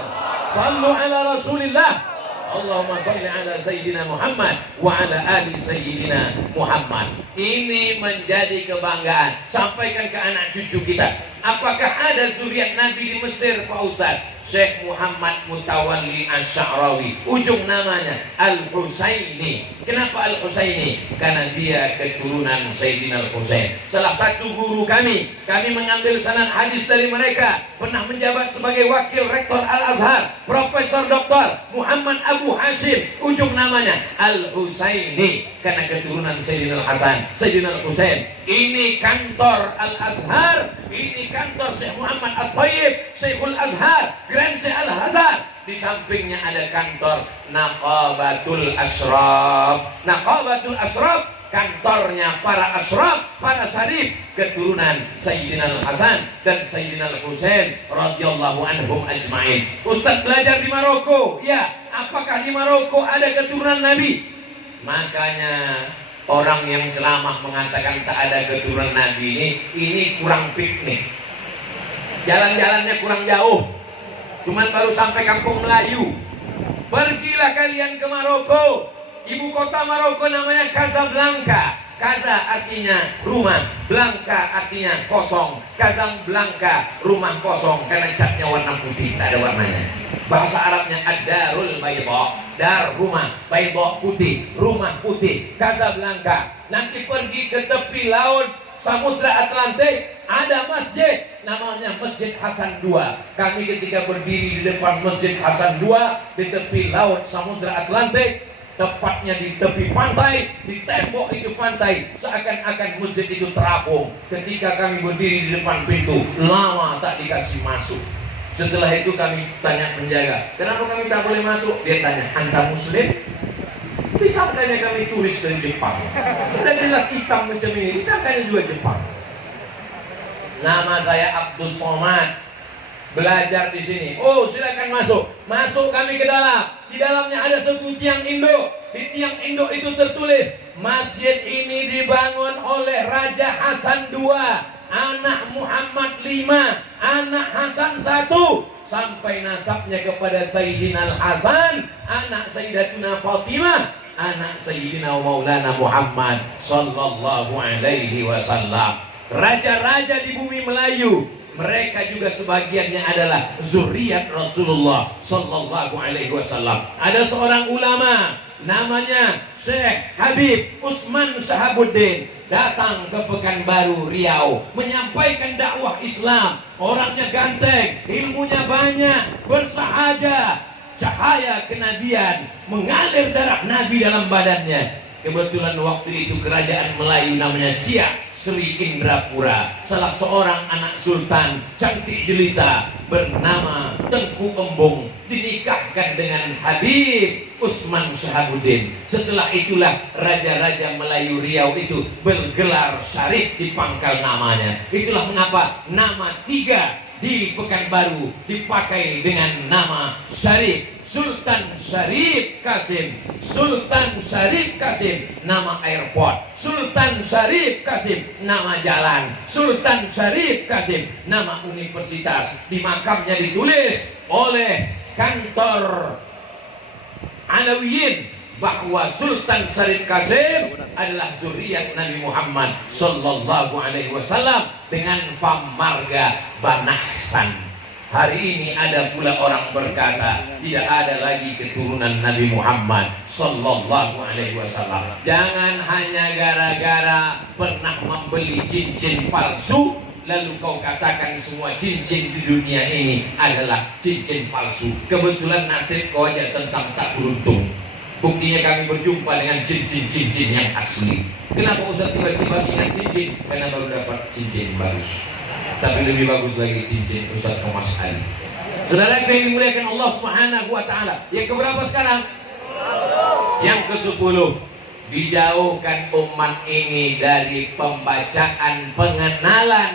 Sallu ala Rasulillah. Allahumma salli ala Sayyidina Muhammad wa ala ali Sayyidina Muhammad. Ini menjadi kebanggaan. Sampaikan ke anak cucu kita. Apakah ada zuriat Nabi di Mesir, Pak Ustaz? Syekh Muhammad Mutawalli Asy'arawi, ujung namanya Al-Husaini. Kenapa Al-Husaini? Karena dia keturunan Sayyidina Al-Husain. Salah satu guru kami mengambil sanad hadis dari mereka, pernah menjabat sebagai wakil rektor Al-Azhar, Profesor Dr. Muhammad Abu Hashim, ujung namanya Al-Husaini, karena keturunan Sayyidina Al-Hasan, Sayyidina Al-Husain. Ini kantor Al-Azhar, ini kantor Syekh Muhammad At-Tayyib, Syekhul Azhar, Grand Syekh Al-Azhar. Di sampingnya ada kantor Naqabatul Ashraf. Naqabatul Ashraf, kantornya para ashraf, para syarif, keturunan Sayyidina Al-Hasan dan Sayyidina Al-Husain radhiyallahu anhum ajma'in. Ustaz belajar di Maroko, ya. Apakah di Maroko ada keturunan Nabi? Makanya orang yang ceramah mengatakan tak ada keturunan Nabi ini kurang piknik. Jalan-jalannya kurang jauh. Cuman baru sampai kampung Melayu. Pergilah kalian ke Maroko. Ibu kota Maroko namanya Casablanca. Casa artinya rumah, Blanca artinya kosong. Casablanca, rumah kosong, karena catnya warna putih, tak ada warnanya. Bahasa Arabnya ad-darul bayda, dar rumah, bayda putih, rumah putih, Casablanca. Nanti pergi ke tepi laut Samudra Atlantik, ada masjid namanya Masjid Hasan II. Kami ketika berdiri di depan Masjid Hasan II di tepi laut Samudra Atlantik, tepatnya di tepi pantai, di tembok itu pantai, seakan-akan masjid itu terapung. Ketika kami berdiri di depan pintu, lama tak dikasih masuk. Setelah itu kami tanya penjaga, kenapa kami tak boleh masuk? Dia tanya, Anda Muslim? Disangkanya kami turis dari Jepang. Udah jelas hitam macam ini, disangkanya juga Jepang. Nama saya Abdul Somad, belajar di sini. Oh, silakan masuk. Masuk kami ke dalam. Di dalamnya ada satu tiang induk. Di tiang induk itu tertulis, masjid ini dibangun oleh Raja Hasan II, anak Muhammad 5, anak Hasan 1, sampai nasabnya kepada Sayyidina Al-Hasan, anak Sayyidatuna Fatimah, anak Sayyidina Maulana Muhammad sallallahu alaihi wasallam. Raja-raja di bumi Melayu, mereka juga sebagiannya adalah zuriat Rasulullah sallallahu alaihi wasallam. Ada seorang ulama namanya Syekh Habib Usman Sahabuddin, datang ke Pekanbaru Riau menyampaikan dakwah Islam. Orangnya ganteng, ilmunya banyak, bersahaja, cahaya kenabian mengalir darah Nabi dalam badannya. Kebetulan waktu itu kerajaan Melayu namanya Siak Sri Indrapura, salah seorang anak sultan cantik jelita bernama Tengku Embung dinikahkan dengan Habib Usman Sahabuddin. Setelah itulah raja-raja Melayu Riau itu bergelar syarif di pangkal namanya. Itulah mengapa nama 3 di Pekanbaru dipakai dengan nama syarif. Sultan Syarif Kasim, Sultan Syarif Kasim nama airport, Sultan Syarif Kasim nama jalan, Sultan Syarif Kasim nama universitas. Di makamnya ditulis oleh kantor Alawiyin bahwa Sultan Syarif Kasim adalah zuriat Nabi Muhammad sallallahu alaihi wasallam dengan marga Banahsan. Hari ini ada pula orang berkata tidak ada lagi keturunan Nabi Muhammad sallallahu alaihi wasallam. Jangan hanya gara-gara pernah membeli cincin palsu lalu kau katakan semua cincin di dunia ini adalah cincin palsu. Kebetulan nasib kau aja tentang tak beruntung. Buktinya kami berjumpa dengan cincin-cincin yang asli. Kenapa Ustaz tiba-tiba ingat cincin? Karena baru dapat cincin bagus. Tapi lebih bagus lagi cincin Ustaz Thomas Ali. Saudara kita yang dimuliakan Allah Subhanahu wa taala. Yang keberapa sekarang? Yang ke-10. Dijauhkan umat ini dari pembacaan pengenangan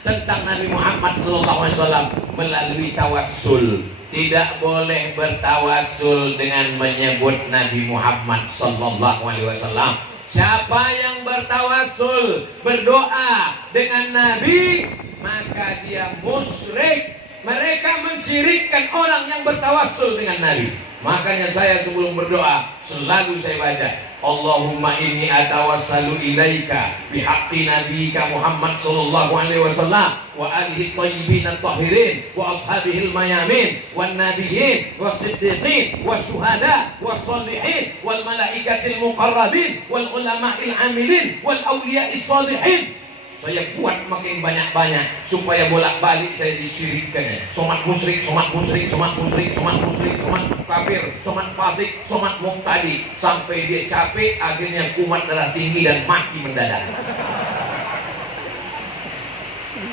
tentang Nabi Muhammad SAW melalui tawassul. Tidak boleh bertawassul dengan menyebut Nabi Muhammad SAW. Siapa yang bertawassul, berdoa dengan Nabi, maka dia musyrik. Mereka mensyirikkan orang yang bertawassul dengan Nabi. Makanya saya sebelum berdoa selalu saya baca, Allahumma inni atawassalu ilaika bihaqqi nabiyika Muhammad sallallahu alaihi wasallam wa alihi thayyibin at-tahirin wa ashabihil mayamin wan nabiyyin was-siddiqin wasyuhada was-shalihin wal malaikatil muqarrabin wal ulama'il amilin wal awliya'is shalihin. Saya buat makin banyak-banyak supaya bolak-balik saya disirikkan. Somat musyrik, somat musyrik, somat musyrik, somat musyrik, somat kafir, somat fasik, somat mubtadi, sampai dia capek akhirnya kumat darah tinggi dan mati mendadak.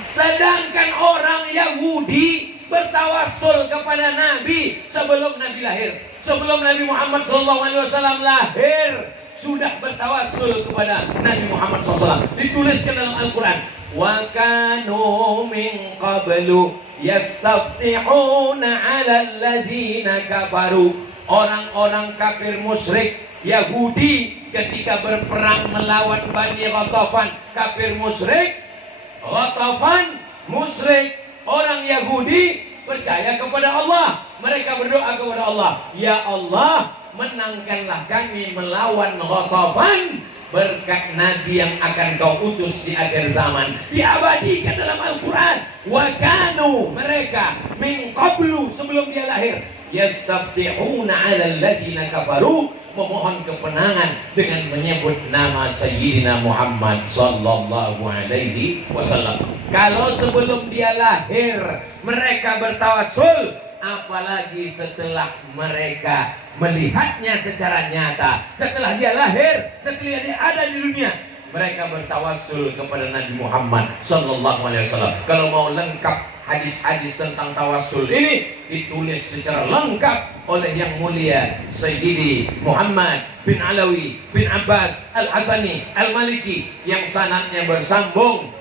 Sedangkan orang Yahudi bertawassul kepada Nabi sebelum Nabi lahir, sebelum Nabi Muhammad SAW lahir, sudah bertawassul kepada Nabi Muhammad SAW. Dituliskan dalam Al-Quran, wa kanu min qablu yastaftihuna 'ala alladhina kafaru. Orang-orang kafir musyrik Yahudi ketika berperang melawan Bani Ghatafan, kafir musyrik, Ghatafan musyrik, orang Yahudi percaya kepada Allah. Mereka berdoa kepada Allah, ya Allah, menangkanlah kami melawan Ghatafan berkat Nabi yang akan kau utus di akhir zaman. Diabadikan dalam Al-Quran, wa kanu, mereka, min qablu, sebelum dia lahir, yastaftihuna 'ala alladhina kafaru, memohon kemenangan dengan menyebut nama Sayyidina Muhammad sallallahu alaihi wasallam. Kalau sebelum dia lahir mereka bertawassul, apalagi setelah mereka melihatnya secara nyata, setelah dia lahir, setelah dia ada di dunia, mereka bertawassul kepada Nabi Muhammad sallallahu alaihi wasallam. Kalau mau lengkap hadis-hadis tentang tawassul ini ditulis secara lengkap oleh yang mulia Sayyidi Muhammad bin Alawi bin Abbas Al-Hasani Al-Maliki, yang sanadnya bersambung.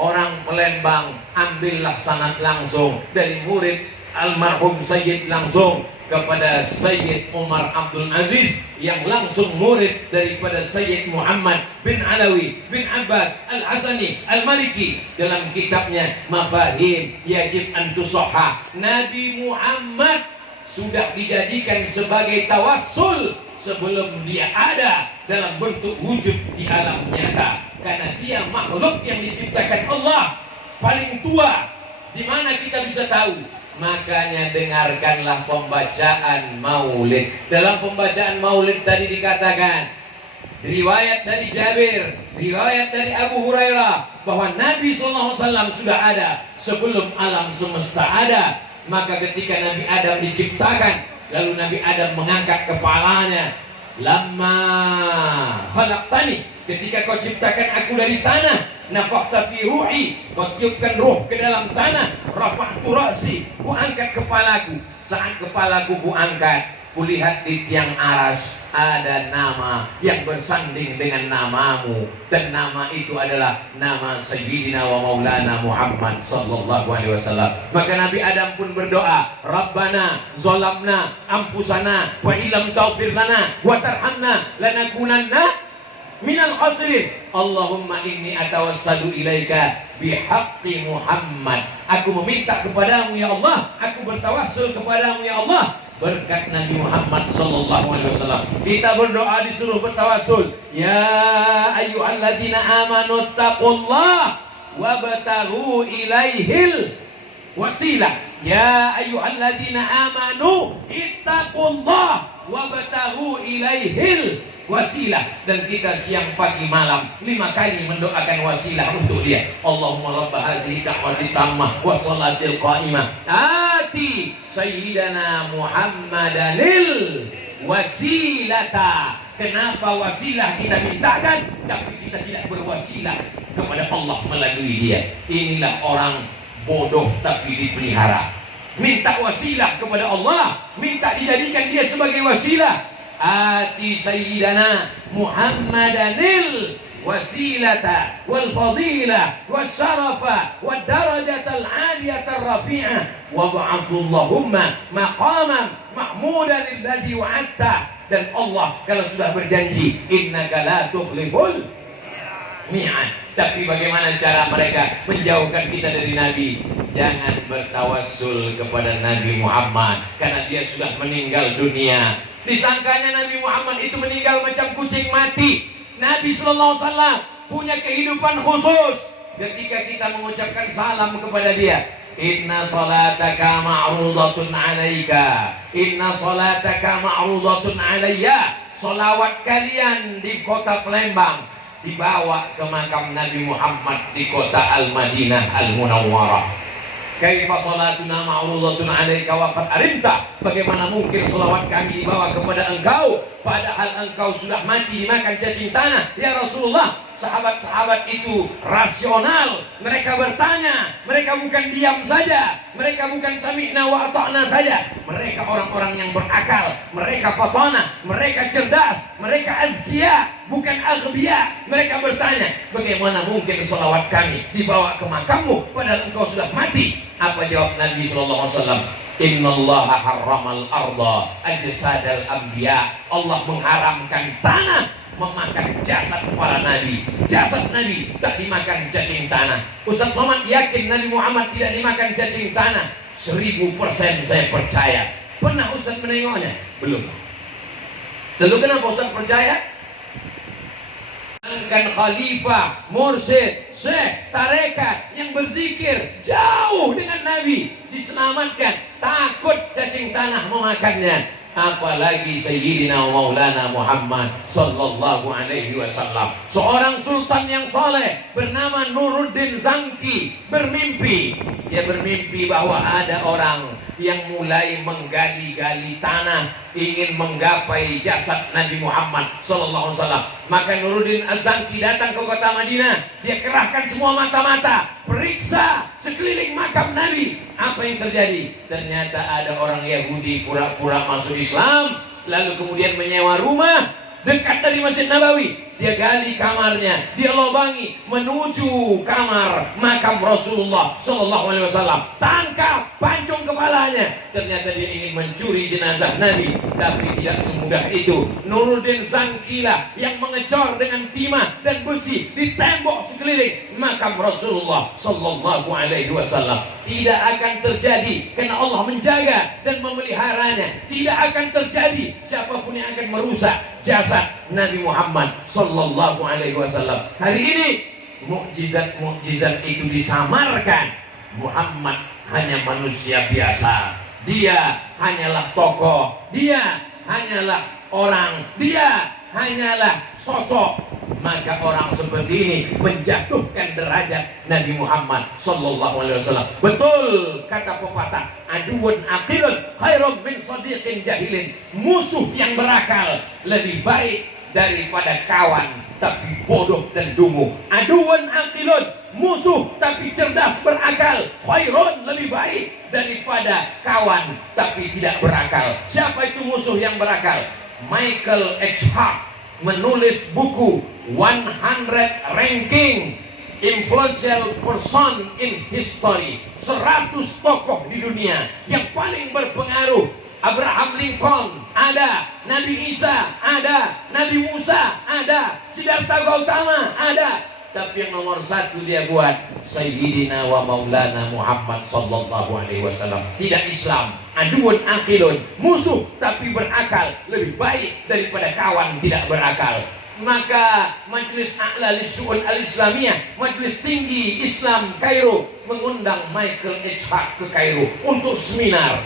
Orang Palembang ambillah sanad langsung dari murid almarhum Sayyid langsung kepada Sayyid Umar Abdul Aziz, yang langsung murid daripada Sayyid Muhammad bin Alawi bin Abbas Al-Hasani Al-Maliki. Dalam kitabnya Mafahim Yajib an Tusahhah, Nabi Muhammad sudah dijadikan sebagai tawassul sebelum dia ada dalam bentuk wujud di alam nyata, karena dia makhluk yang diciptakan Allah, paling tua. Di mana kita bisa tahu? Makanya dengarkanlah pembacaan maulid. Dalam pembacaan maulid tadi dikatakan, riwayat dari Jabir, riwayat dari Abu Hurairah, bahwa Nabi SAW sudah ada sebelum alam semesta ada. Maka ketika Nabi Adam diciptakan, lalu Nabi Adam mengangkat kepalanya, lamma khalaqtani, ketika kau ciptakan aku dari tanah, nafakhta fi ruhi, kau tiupkan ruh ke dalam tanah, rafa'tu ra'si, ku angkat kepalaku. Saat kepalaku ku angkat, kulihat di tiang aras ada nama yang bersanding dengan namamu, dan nama itu adalah nama Sayyidina wa Maulana Muhammad sallallahu alaihi wasallam. Maka Nabi Adam pun berdoa, Rabbana zalamna anfusana wa illam taghfir lana wa tarhamna lanakunanna minal khasirin. Allahumma inni atawassalu ilaika bihaqqi Muhammad. Aku meminta kepadamu ya Allah, aku bertawassul kepadamu ya Allah, berkat Nabi Muhammad sallallahu alaihi wasallam. Kita berdoa disuruh bertawassul. Ya ayyuhalladzina amanu taqullah wabtaghu ilaihil wasilah. Ya ayyuhalladzina amanu ittaqullah wabtaghu ilaihil wasilah. Dan kita siang pagi malam 5 kali mendoakan wasilah untuk dia. Allahumma rabb hazihi da'wati tammah wa salatil qa'imah ati sayyidana Muhammadanil wasilata. Kenapa wasilah kita mintakan, tapi kita tidak berwasilah kepada Allah melalui dia? Inilah orang bodoh tapi dipelihara. Minta wasilah kepada Allah, minta dijadikan dia sebagai wasilah. Ati sayyidana Muhammadanil wasilata wal fadilah wasyarafa wad darajatal aliyatar rafi'ah wa ba'athallahumma maqaman mahmudan alladhi wa'adta. Dan Allah kalau sudah berjanji, innaka la tukhliful mi'ad. Tapi bagaimana cara mereka menjauhkan kita dari Nabi? Jangan bertawassul kepada Nabi Muhammad, karena dia sudah meninggal dunia. Disangkanya Nabi Muhammad itu meninggal macam kucing mati. Nabi sallallahu alaihi wasallam punya kehidupan khusus. Ketika kita mengucapkan salam kepada dia, inna salataka ma'rudatun alaika, inna salataka ma'rudatun alayya. Salawat kalian di kota Palembang dibawa ke makam Nabi Muhammad di kota Al-Madinah Al-Munawwarah. Kaifa salatuna ma'rudatun alaika wa qad arimta. Bagaimana mungkin salawat kami dibawa kepada engkau padahal engkau sudah mati dimakan cacing tanah? Ya Rasulullah, sahabat-sahabat itu rasional. Mereka bertanya, mereka bukan diam saja, mereka bukan sami'na wa ata'na saja. Mereka orang-orang yang berakal, mereka fatana, mereka cerdas, mereka azkiya, bukan aghbiya. Mereka bertanya, bagaimana mungkin salawat kami dibawa ke makammu padahal engkau sudah mati? Apa jawab Nabi sallallahu alaihi wasallam? Innallaha harramal arda ajsadal anbiya. Allah mengharamkan tanah memakan jasad para nabi. Jasad nabi tak dimakan cacing tanah. Ustaz Somad yakin Nabi Muhammad tidak dimakan cacing tanah? 1000% saya percaya. Pernah Ustaz menengoknya? Belum. Lalu kenapa Ustaz percaya? Kan khalifah, mursyid, syekh, tarekat yang berzikir jauh dengan Nabi diselamatkan, takut cacing tanah memakannya. Apalagi Sayyidina Maulana Muhammad sallallahu alaihi wasallam, seorang sultan yang soleh bernama Nuruddin Zangki bermimpi. Dia bermimpi bahwa ada orang yang mulai menggali-gali tanah ingin menggapai jasad Nabi Muhammad sallallahu alaihi wasallam. Maka Nuruddin Az-Zangki datang ke kota Madinah. Dia kerahkan semua mata-mata, periksa sekeliling makam Nabi. Apa yang terjadi? Ternyata ada orang Yahudi pura-pura masuk Islam, lalu kemudian menyewa rumah dekat dari Masjid Nabawi. Dia gali kamarnya, dia lobangi menuju kamar makam Rasulullah sallallahu alaihi wasallam. Tangkap, pancung kepalanya. Ternyata dia ingin mencuri jenazah Nabi, tapi tidak semudah itu. Nuruddin Zangki lah yang mengecor dengan timah dan besi di tembok sekeliling makam Rasulullah sallallahu alaihi wasallam. Tidak akan terjadi karena Allah menjaga dan memeliharanya. Tidak akan terjadi siapapun yang akan merusak jasad Nabi Muhammad sallallahu alaihi wasallam. Hari ini mukjizat-mukjizat itu disamarkan. Muhammad hanya manusia biasa. Dia hanyalah tokoh, dia hanyalah orang, dia hanyalah sosok. Maka orang seperti ini menjatuhkan derajat Nabi Muhammad sallallahu alaihi wasallam. Betul kata pepatah, aduun aqilun khairum min sadiqin jahilin. Musuh yang berakal lebih baik daripada kawan tapi bodoh dan dungu. Aduun aqilun, musuh tapi cerdas berakal, khairun, lebih baik daripada kawan tapi tidak berakal. Siapa itu musuh yang berakal? Michael H. Hart menulis buku 100 Ranking Influential Person in History. 100 tokoh di dunia yang paling berpengaruh. Abraham Lincoln ada, Nabi Isa ada, Nabi Musa ada, Siddhartha Gautama ada. Tapi yang nomor 1 dia buat Sayyidina wa Maulana Muhammad sallallahu alaihi wasallam. Tidak Islam. Aduun aqilun, musuh tapi berakal lebih baik daripada kawan tidak berakal. Maka Majelis A'la Lissu'un Al-Islamiyah, Majelis Tinggi Islam Kairo, mengundang Michael H. Hart ke Kairo untuk seminar.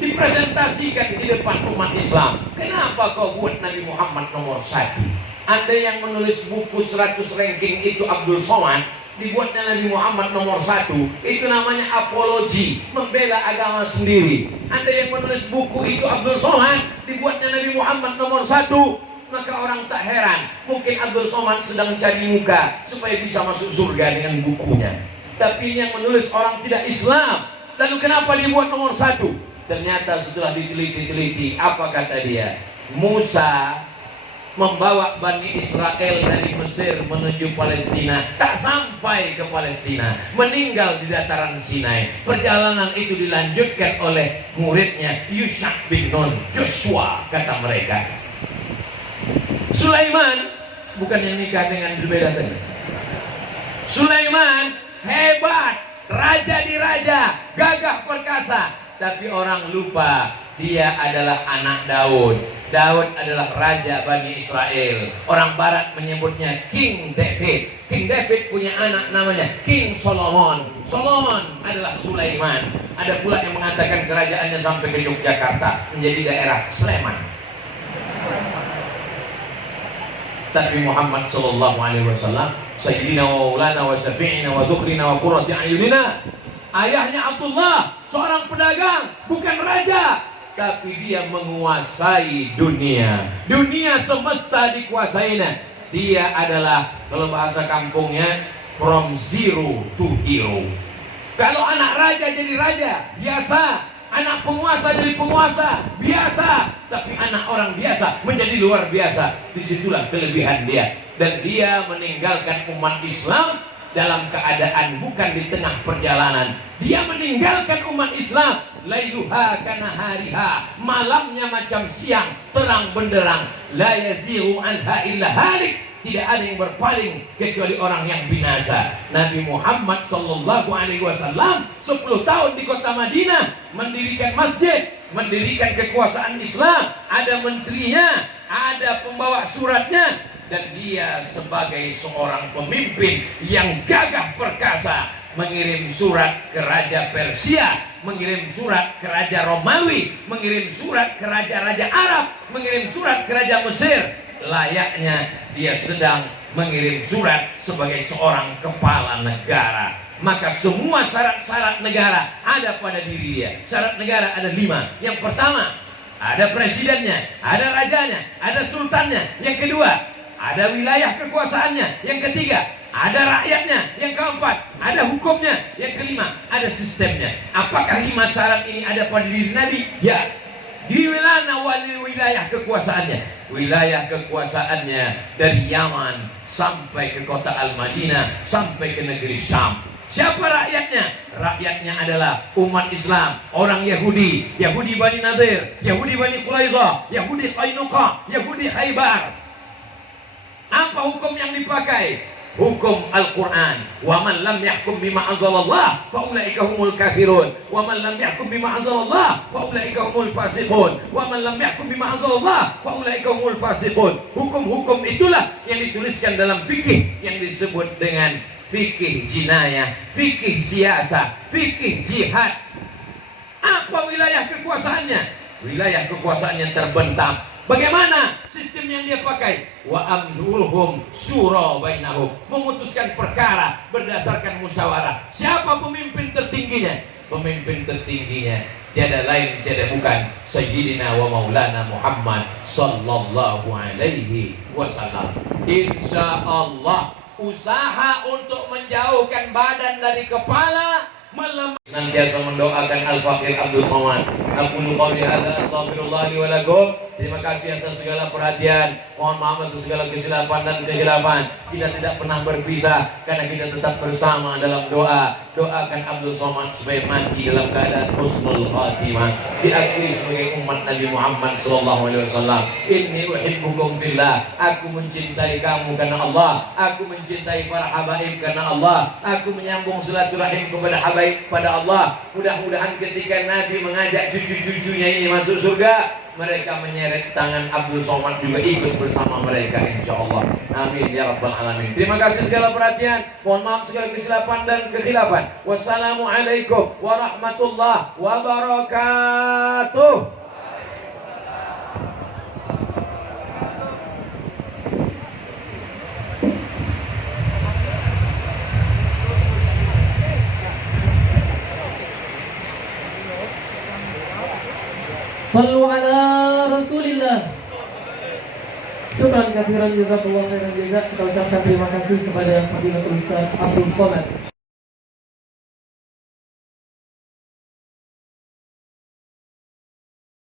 Dipresentasikan di depan umat Islam. Kenapa kau buat Nabi Muhammad nomor 1? Ada yang menulis buku 100 ranking itu Abdul Somad, dibuatnya Nabi Muhammad nomor 1, itu namanya apologi, membela agama sendiri. Ada yang menulis buku itu Abdul Somad, dibuatnya Nabi Muhammad nomor 1, maka orang tak heran, mungkin Abdul Somad sedang cari muka supaya bisa masuk surga dengan bukunya. Tapi yang menulis orang tidak Islam. Lalu kenapa dibuat nomor 1? Ternyata setelah diteliti-teliti, apa kata dia? Musa membawa Bani Israel dari Mesir menuju Palestina, tak sampai ke Palestina, meninggal di dataran Sinai. Perjalanan itu dilanjutkan oleh muridnya Yusha bin Nun, Joshua kata mereka. Sulaiman, bukan yang nikah dengan Zubaidah tadi. Sulaiman hebat, raja di raja, gagah perkasa, tapi orang lupa dia adalah anak Daud. Daud adalah raja Bani Israel. Orang barat menyebutnya King David. King David punya anak namanya King Solomon. Solomon adalah Sulaiman. Ada pula yang mengatakan kerajaannya sampai ke Yogyakarta, menjadi daerah Sleman. Tapi Muhammad sallallahu alaihi wasallam, sayyidina wa maulana wa syafi'ina wa dzukhrina wa qurrati a'yunina. Ayahnya Abdullah, seorang pedagang, bukan raja, tapi dia menguasai dunia. Dunia semesta dikuasainya. Dia adalah, kalau bahasa kampungnya, from zero to hero. Kalau anak raja jadi raja, biasa. Anak penguasa jadi penguasa, biasa. Tapi anak orang biasa menjadi luar biasa. Disitulah kelebihan dia. Dan dia meninggalkan umat Islam dalam keadaan bukan di tengah perjalanan. Dia meninggalkan umat Islam. Lailuha kanahariha, malamnya macam siang, terang benderang. La yazighu anha illa halik. Tidak ada yang berpaling kecuali orang yang binasa. Nabi Muhammad sallallahu alaihi wasallam 10 tahun di kota Madinah, mendirikan masjid, mendirikan kekuasaan Islam, ada menterinya, ada pembawa suratnya, dan dia sebagai seorang pemimpin yang gagah perkasa mengirim surat ke Raja Persia, mengirim surat ke Raja Romawi, mengirim surat ke Raja-Raja Arab, mengirim surat ke Raja Mesir. Layaknya dia sedang mengirim surat sebagai seorang kepala negara. Maka semua syarat-syarat negara ada pada diri dia. Syarat negara ada 5. Yang pertama, ada presidennya, ada rajanya, ada sultannya. Yang kedua, ada wilayah kekuasaannya. Yang ketiga, ada rakyatnya. Yang keempat, ada hukumnya. Yang kelima, ada sistemnya. Apakah 5 syarat ini ada pada diri Nabi? Ya. Di wilayah kekuasaannya. Wilayah kekuasaannya dari Yaman sampai ke kota Al-Madinah, sampai ke negeri Syam. Siapa rakyatnya? Rakyatnya adalah umat Islam, orang Yahudi, Yahudi Bani Nadir, Yahudi Bani Quraizah, Yahudi Qainuqa, Yahudi Khaybar. Apa hukum yang dipakai? Hukum Al-Quran. Wa man lam yahkum bima anzalallah fa ulaika humul kafirun. Wa man lam yahkum bima anzalallah fa ulaika humul fasiqun. Wa man lam yahkum bima anzalallah fa ulaika humul fasiqun. Hukum-hukum itulah yang dituliskan dalam fikih yang disebut dengan fikih jinayah, fikih siasa, fikih jihad. Apa wilayah kekuasaannya? Wilayah kekuasaannya terbentang. Bagaimana sistem yang dia pakai? Wa amruhum syura bainahum, memutuskan perkara berdasarkan musyawarah. Siapa pemimpin tertingginya? Pemimpin tertingginya tiada lain tiada bukan Sayyidina wa Maulana Muhammad sallallahu alaihi wasallam. Insyaallah usaha untuk menjauhkan badan dari kepala, senantiasa mendoakan Al-Faqir Abdul Somad. Aku qouli hadza astaghfirullah li wa lakum. Terima kasih atas segala perhatian. Mohon maaf atas segala kesilapan dan kehilafan. Kita tidak pernah berpisah karena kita tetap bersama dalam doa. Doakan Abdul Somad supaya mati dalam keadaan husnul khatimah, diakui sebagai umat Nabi Muhammad sallallahu alaihi wasallam. Inni uhibbukum fillah. Aku mencintai kamu karena Allah. Aku mencintai para habaib karena Allah. Aku menyambung silaturahim kepada habaib pada Allah. Mudah-mudahan ketika Nabi mengajak cucu-cucunya ini masuk surga, mereka menyeret tangan Abdul Somad juga ikut bersama mereka insya Allah. Amin ya rabbal alamin. Terima kasih segala perhatian. Mohon maaf segala kesilapan dan kekhilafan. Wassalamualaikum warahmatullahi wabarakatuh. Sallu ala Rasulillah. Syukran katsiran, jazakallahu khairan jazak. Kita ucapkan terima kasih kepada Fadilatul Ustaz Abdul Somad.